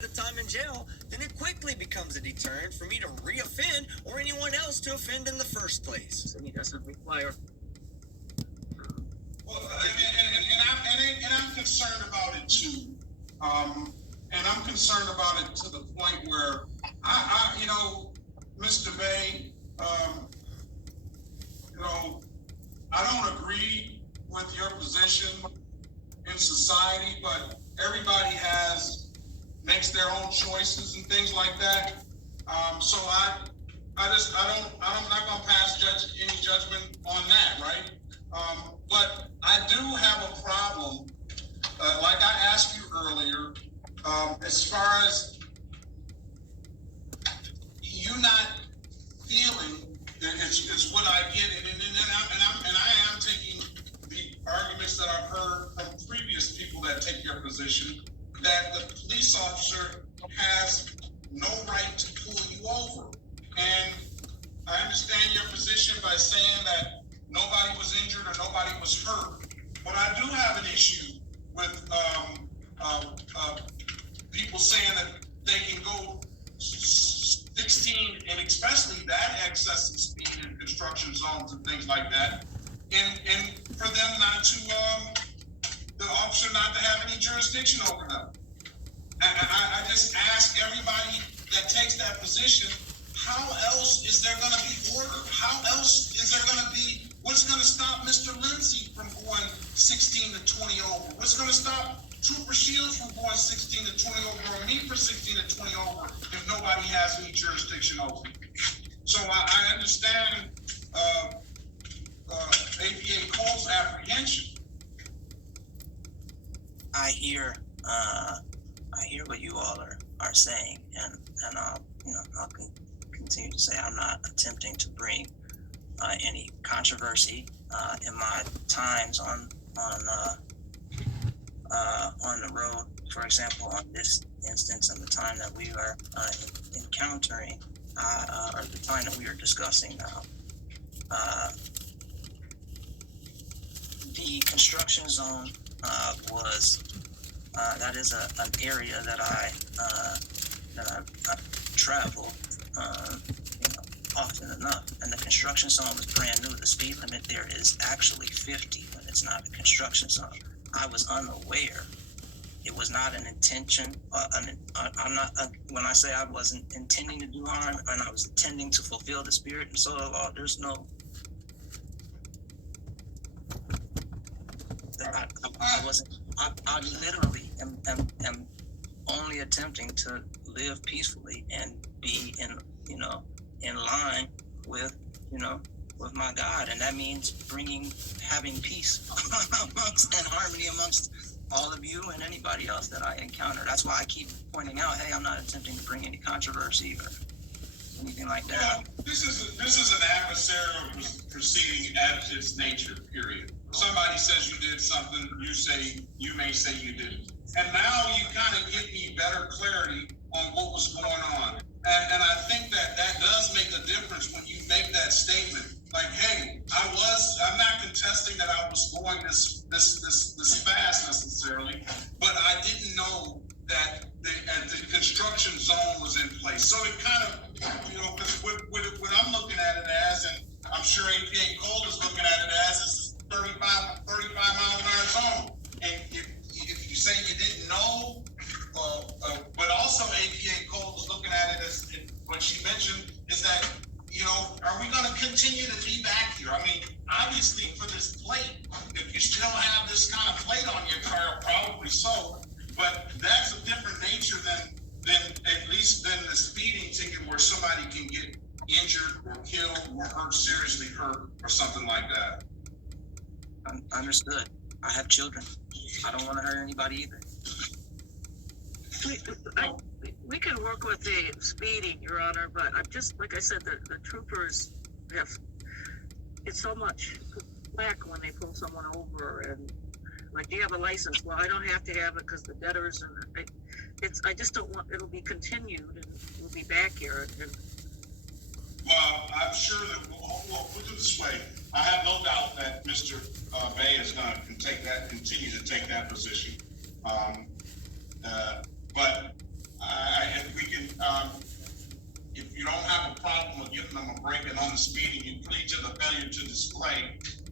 the time in jail, then it quickly becomes a deterrent for me to reoffend or anyone else to offend in the first place. And he doesn't require. Well, and I'm concerned about it too. And I'm concerned about it to the point where Mr. Bay, I don't agree with your position in society, but everybody makes their own choices and things like that. So I'm not gonna pass any judgment on that, right? But I do have a problem, like I asked you earlier, as far as you not feeling, it's what I get, and I am taking the arguments that I've heard from previous people that take your position, that the police officer has no right to pull you over. And I understand your position by saying that nobody was injured or nobody was hurt. But I do have an issue with people saying that they can go 16, and especially that excessive speed in construction zones and things like that, and for them not to, the officer not to have any jurisdiction over them. I just ask everybody that takes that position, how else is there going to be order? How else is there going to be, what's going to stop Mr. Lindsay from going 16 to 20 over? What's going to stop Trooper Shields from going 16 to 20 over, or me for 16 to 20 over, if nobody has any jurisdiction over me? So I understand APA Cole's apprehension. I hear what you all are saying, and I'll continue to say I'm not attempting to bring any controversy in my times on the road. For example, on this instance, and the time that we are encountering, or the time that we are discussing now, the construction zone was that is an area that I travel often enough, and the construction zone was brand new. The speed limit there is actually 50 when it's not a construction zone. I was unaware. It was not an intention. I'm not. When I say I wasn't intending to do harm, and I was intending to fulfill the spirit and soul of law, there's no. I wasn't. I literally am only attempting to live peacefully and be in line with my God, and that means having peace amongst and harmony amongst all of you and anybody else that I encounter. That's why I keep pointing out, hey, I'm not attempting to bring any controversy or anything like that. Well, this is an adversarial proceeding at its nature, period. Somebody says you did something, you may say you didn't. And now you kind of give me better clarity on what was going on. And I think that does make a difference when you make that statement. Like, hey, I'm not contesting that I was going this fast necessarily, but I didn't know that the construction zone was in place. So it kind of, what I'm looking at it as, and I'm sure APA Cole is looking at it as, is 35 mile an hour zone. And if you say you didn't know, but also APA Cole is looking at it as, what she mentioned is that, are we going to continue to be back here? I mean, obviously for this plate, if you still have this kind of plate on your car, probably so, but that's a different nature than the speeding ticket where somebody can get injured or killed or seriously hurt or something like that. Understood. I have children. I don't want to hurt anybody either. We can work with the speeding, Your Honor, but I'm just, like I said, the troopers it's so much whack when they pull someone over, and like, do you have a license? Well, I don't have to have it because the debtors, and I just don't want, it'll be continued, and we'll be back here. Well, I'm sure that we'll put it this way. I have no doubt that Mr. Bay is going to continue to take that position. But break and on the speeding, you plead to the failure to display.